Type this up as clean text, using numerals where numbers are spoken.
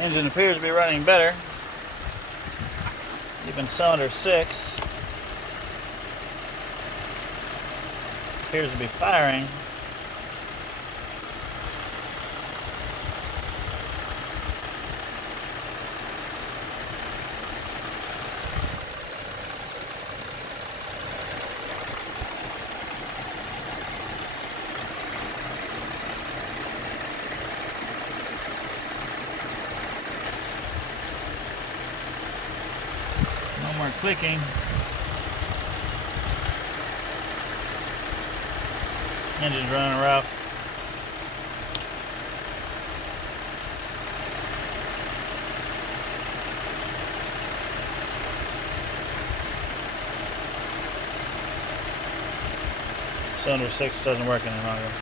Engine appears to be running better. Even cylinder 6 appears to be firing. No more clicking. Engine's running rough. Cylinder 6 doesn't work any longer.